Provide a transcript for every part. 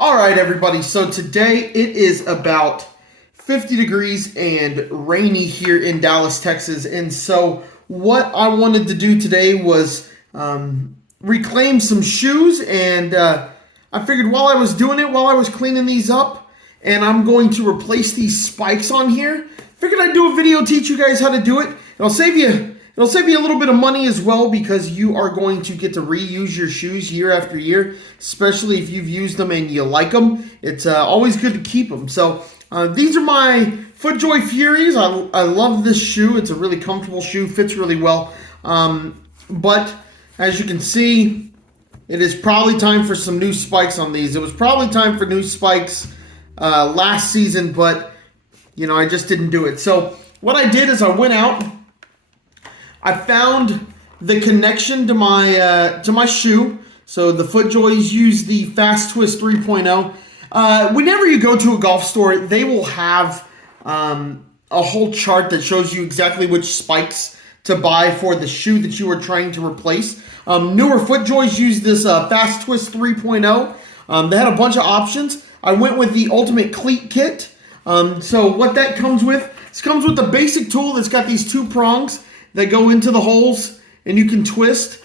All right, everybody. So today it is about 50 degrees and rainy here in Dallas, Texas. And so what I wanted to do today was reclaim some shoes. And I figured while I was doing it, while I was cleaning these up, and I'm going to replace these spikes on here, figured I'd do a video teach you guys how to do it. It'll save you a little bit of money as well, because you are going to get to reuse your shoes year after year, especially if you've used them and you like them. It's always good to keep them. So these are my FootJoy Furies. I love this shoe. It's a really comfortable shoe, fits really well. But as you can see, it is probably time for some new spikes on these. It was probably time for new spikes last season, but I just didn't do it. So what I did is I went out. I found the connection to my shoe. So the FootJoys use the Fast Twist 3.0. Whenever you go to a golf store, they will have a whole chart that shows you exactly which spikes to buy for the shoe that you are trying to replace. Newer FootJoys use this Fast Twist 3.0. They had a bunch of options. I went with the Ultimate Cleat Kit. So what that comes with, this comes with the basic tool that's got these two prongs that go into the holes and you can twist.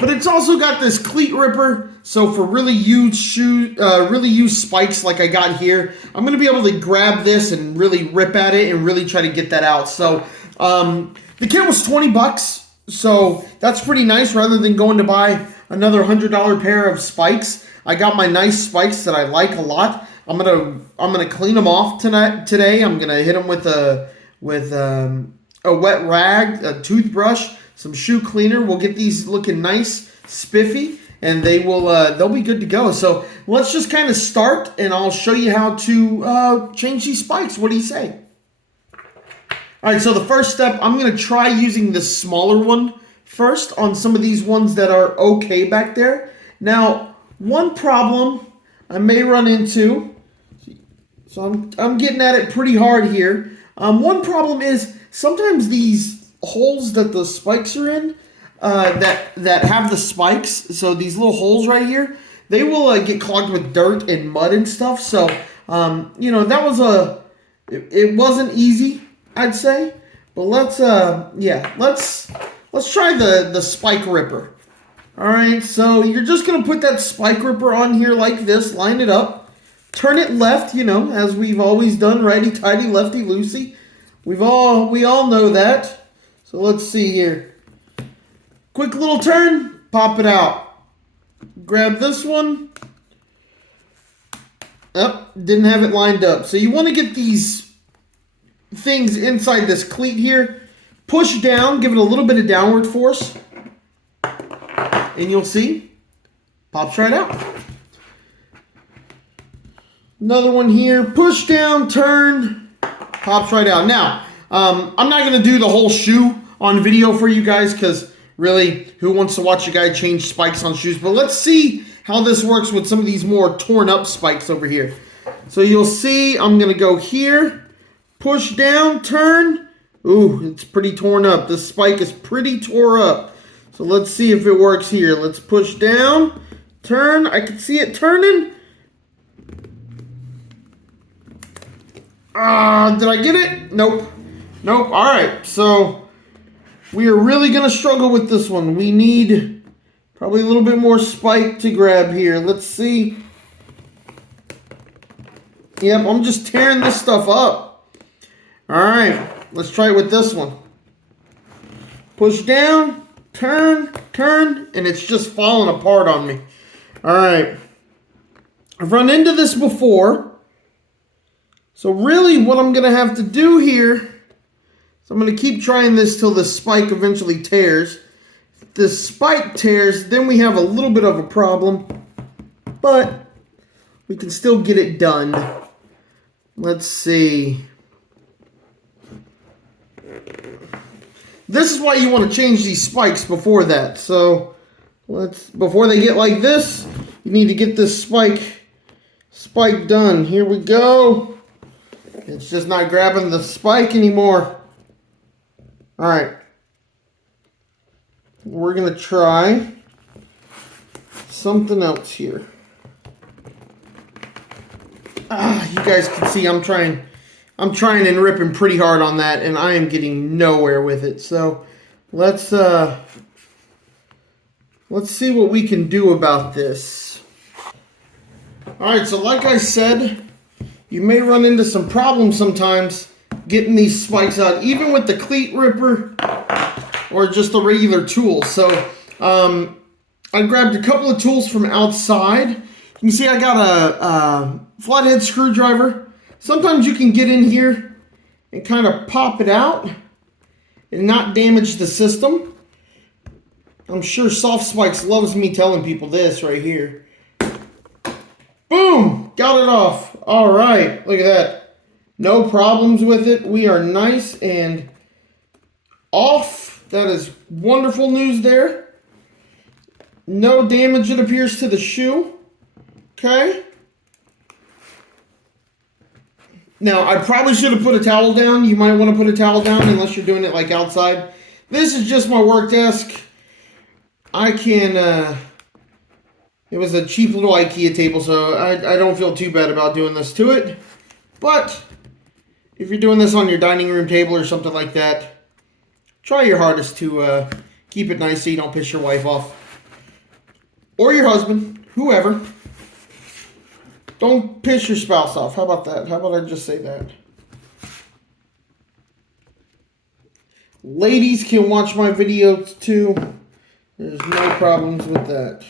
But it's also got this cleat ripper, so for really used spikes like I got here, I'm going to be able to grab this and really rip at it and really try to get that out. So the kit was $20, so that's pretty nice. Rather than going to buy another $100 pair of spikes, I got my nice spikes that I like a lot. I'm gonna clean them off today. I'm gonna hit them with a wet rag, a toothbrush, some shoe cleaner. We'll get these looking nice, spiffy, and they'll be good to go. So let's just kind of start, and I'll show you how to change these spikes. What do you say? All right, so the first step, I'm going to try using the smaller one first on some of these ones that are okay back there. Now, one problem I may run into, so I'm getting at it pretty hard here. One problem is sometimes these holes that the spikes are in, that have the spikes, so these little holes right here, they will get clogged with dirt and mud and stuff. So, that was it wasn't easy, I'd say. But let's try the spike ripper. All right, so you're just gonna put that spike ripper on here like this, line it up, turn it left, as we've always done, righty-tighty, lefty-loosey. We all know that. So let's see here. Quick little turn, pop it out. Grab this one. Oh, didn't have it lined up. So you want to get these things inside this cleat here. Push down, give it a little bit of downward force. And you'll see, pops right out. Another one here, push down, turn, pops right out. Now, I'm not going to do the whole shoe on video for you guys, because really, who wants to watch a guy change spikes on shoes? But let's see how this works with some of these more torn up spikes over here. So you'll see, I'm going to go here, push down, turn. Ooh, it's pretty torn up. This spike is pretty tore up. So let's see if it works here. Let's push down, turn. I can see it turning. Did I get it? Nope. All right, so we are really going to struggle with this one. We need probably a little bit more spike to grab here. Let's see. Yep, I'm just tearing this stuff up. All right, let's try it with this one. Push down. Turn, and it's just falling apart on me. All right. I've run into this before. So really what I'm going to have to do here is I'm going to keep trying this till the spike eventually tears. If the spike tears, then we have a little bit of a problem. But we can still get it done. Let's see. This is why you want to change these spikes before that. So before they get like this, you need to get this spike done. Here we go. It's just not grabbing the spike anymore. All right. We're going to try something else here. you guys can see I'm trying and ripping pretty hard on that, and I am getting nowhere with it. So let's see what we can do about this. All right, so like I said, you may run into some problems sometimes getting these spikes out, even with the cleat ripper or just a regular tool. So I grabbed a couple of tools from outside. You can see I got a flathead screwdriver. Sometimes you can get in here and kind of pop it out and not damage the system. I'm sure Soft Spikes loves me telling people this right here. Boom! Got it off. All right, look at that. No problems with it. We are nice and off. That is wonderful news there. No damage, it appears, to the shoe. Okay. Now, I probably should have put a towel down. You might want to put a towel down unless you're doing it like outside. This is just my work desk. I can, it was a cheap little IKEA table, so I don't feel too bad about doing this to it. But if you're doing this on your dining room table or something like that, try your hardest to keep it nice so you don't piss your wife off. Or your husband, whoever. Don't piss your spouse off. How about that? How about I just say that? Ladies can watch my videos too. There's no problems with that.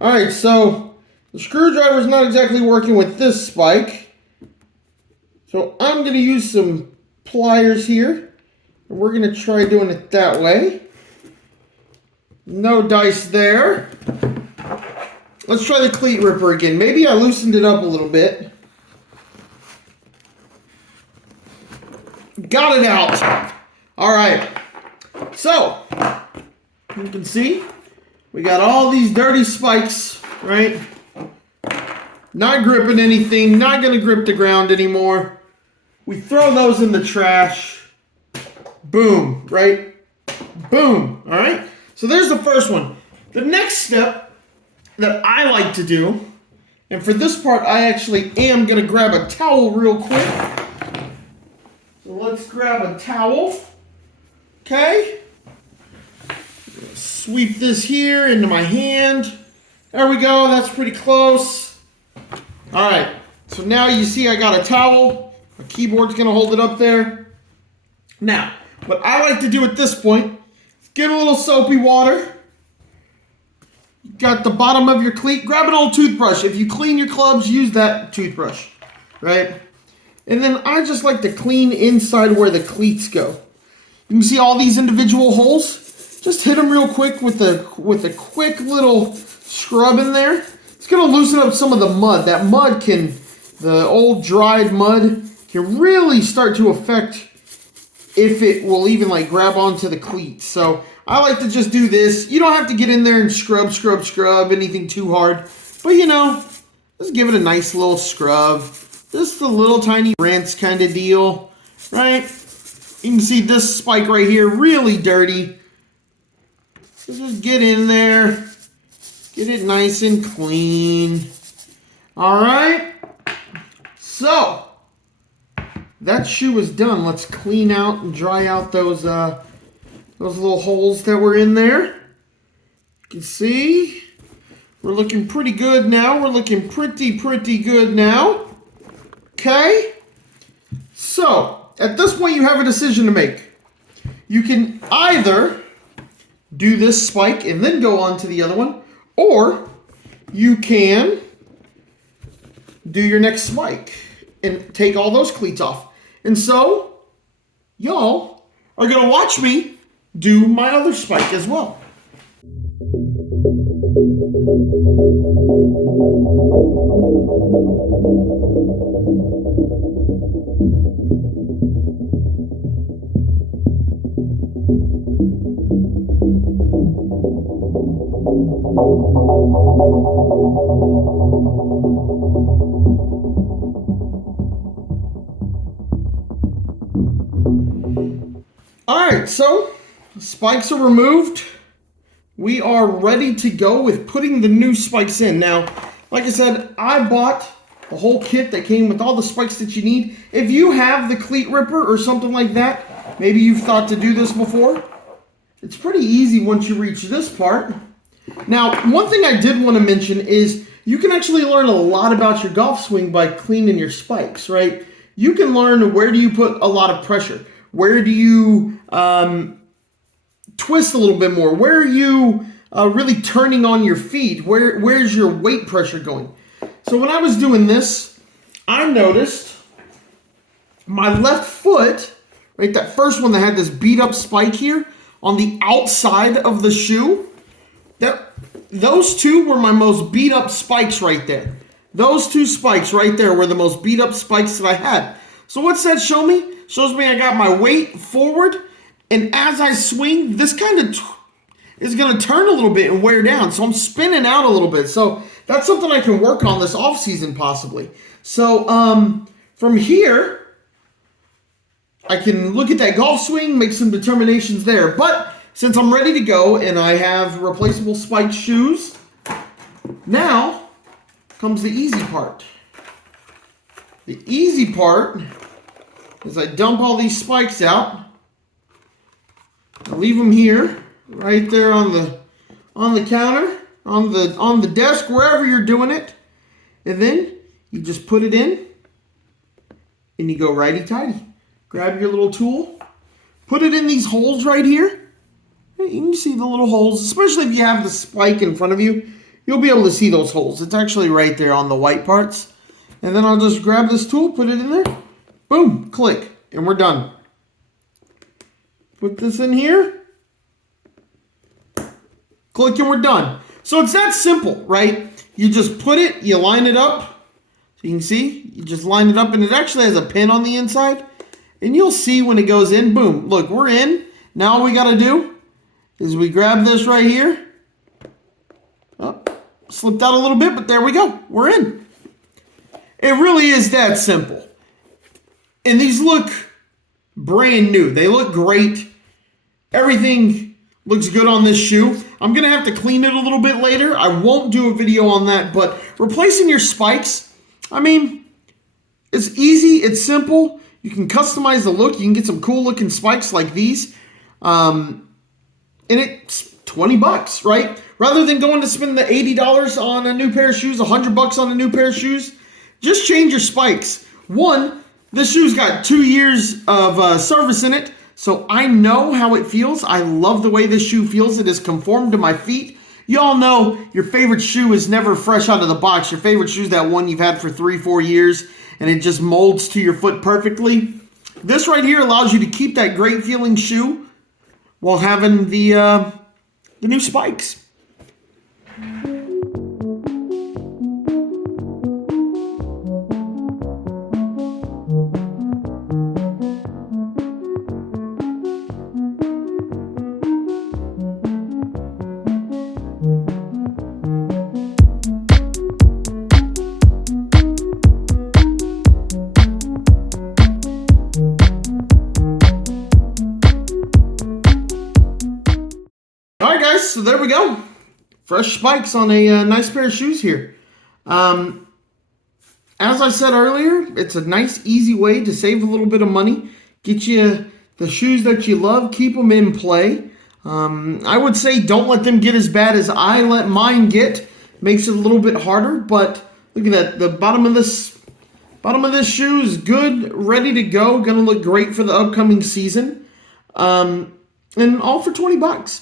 Alright, so the screwdriver is not exactly working with this spike. So I'm going to use some pliers here. And we're going to try doing it that way. No dice there. Let's try the cleat ripper again. Maybe I loosened it up a little bit. Got it out. Alright. So, you can see, we got all these dirty spikes, right? Not gripping anything, not going to grip the ground anymore. We throw those in the trash. Boom, right? Boom, all right? So there's the first one. The next step that I like to do, and for this part, I actually am going to grab a towel real quick. So let's grab a towel, okay? Sweep this here into my hand. There we go, that's pretty close. All right, so now you see I got a towel. My keyboard's going to hold it up there. Now, what I like to do at this point is get a little soapy water. Got the bottom of your cleat, grab an old toothbrush. If you clean your clubs, use that toothbrush, right? And then I just like to clean inside where the cleats go. You can see all these individual holes. Just hit them real quick with a quick little scrub in there. It's gonna loosen up some of the mud. That mud the old dried mud can really start to affect if it will even like grab onto the cleats. So I like to just do this. You don't have to get in there and scrub anything too hard. But you know, just give it a nice little scrub. Just a little tiny rinse kind of deal, right? You can see this spike right here, really dirty. So just get in there. Get it nice and clean. All right. So that shoe is done. Let's clean out and dry out those little holes that were in there. You can see we're looking pretty good now. We're looking pretty good now. Okay. So at this point, you have a decision to make. You can either do this spike and then go on to the other one, or you can do your next spike and take all those cleats off. And so, y'all are going to watch me do my other spike as well. Alright, so the spikes are removed. We are ready to go with putting the new spikes in. Now, like I said, I bought the whole kit that came with all the spikes that you need. If you have the cleat ripper or something like that, maybe you've thought to do this before, it's pretty easy once you reach this part. Now, one thing I did want to mention is you can actually learn a lot about your golf swing by cleaning your spikes, right? You can learn where do you put a lot of pressure, where do you twist a little bit more, where are you really turning on your feet, where's your weight pressure going. So when I was doing this, I noticed my left foot, right, that first one that had this beat up spike here on the outside of the shoe, those two were my most beat up spikes right there. Those two spikes right there were the most beat up spikes that I had. So what's that show me? Shows me I got my weight forward, and as I swing, this kind of is going to turn a little bit and wear down. So I'm spinning out a little bit. So that's something I can work on this off season possibly. So from here, I can look at that golf swing, make some determinations there. But since I'm ready to go and I have replaceable spiked shoes, now comes the easy part. The easy part is I dump all these spikes out. I leave them here, right there on the counter, on the desk, wherever you're doing it. And then you just put it in and you go righty-tighty. Grab your little tool, put it in these holes right here. You can see the little holes, especially if you have the spike in front of you. You'll be able to see those holes. It's actually right there on the white parts. And then I'll just grab this tool, put it in there. Boom, click, and we're done. Put this in here. Click, and we're done. So it's that simple, right? You just put it, you line it up. So you can see, you just line it up, and it actually has a pin on the inside. And you'll see when it goes in, boom, look, we're in. Now all we got to do is we grab this right here. Oh, slipped out a little bit, but there we go. We're in. It really is that simple. And these look brand new. They look great. Everything looks good on this shoe. I'm going to have to clean it a little bit later. I won't do a video on that, but replacing your spikes, I mean, it's easy, it's simple. You can customize the look. You can get some cool looking spikes like these. And it's $20, right? Rather than going to spend the $80 on a new pair of shoes, $100 on a new pair of shoes, just change your spikes. One, this shoe's got 2 years of service in it, so I know how it feels. I love the way this shoe feels. It is conformed to my feet. You all know your favorite shoe is never fresh out of the box. Your favorite shoe is that one you've had for 3-4 years, and it just molds to your foot perfectly. This right here allows you to keep that great feeling shoe while having the new spikes. Alright guys, so there we go. Fresh spikes on a nice pair of shoes here. As I said earlier, it's a nice, easy way to save a little bit of money. Get you the shoes that you love, keep them in play. I would say don't let them get as bad as I let mine get. Makes it a little bit harder, but look at that. The bottom of this shoe is good, ready to go. Gonna look great for the upcoming season. And all for $20.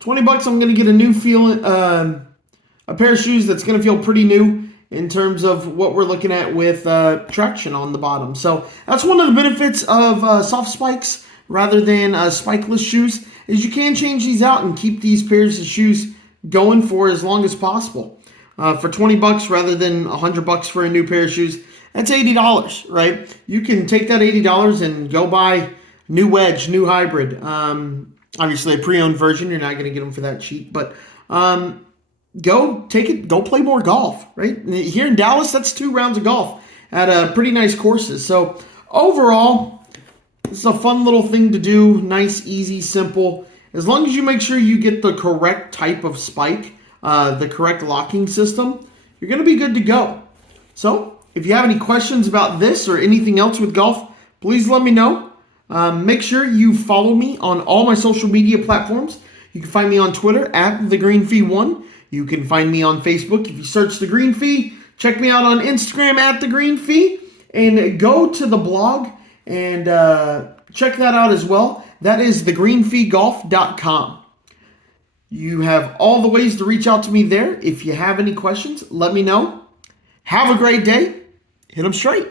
$20, I'm going to get a new feel, a pair of shoes that's going to feel pretty new in terms of what we're looking at with traction on the bottom. So that's one of the benefits of soft spikes rather than spikeless shoes, is you can change these out and keep these pairs of shoes going for as long as possible. For $20 rather than $100 for a new pair of shoes, that's $80, right? You can take that $80 and go buy new wedge, new hybrid. Obviously, a pre-owned version, you're not going to get them for that cheap. But go play more golf, right? Here in Dallas, that's 2 rounds of golf at pretty nice courses. So overall, this is a fun little thing to do. Nice, easy, simple. As long as you make sure you get the correct type of spike, the correct locking system, you're going to be good to go. So if you have any questions about this or anything else with golf, please let me know. Make sure you follow me on all my social media platforms. You can find me on Twitter at TheGreenFee1. You can find me on Facebook if you search The Green Fee. Check me out on Instagram at The Green Fee. And go to the blog and check that out as well. That is thegreenfeegolf.com. You have all the ways to reach out to me there. If you have any questions, let me know. Have a great day. Hit them straight.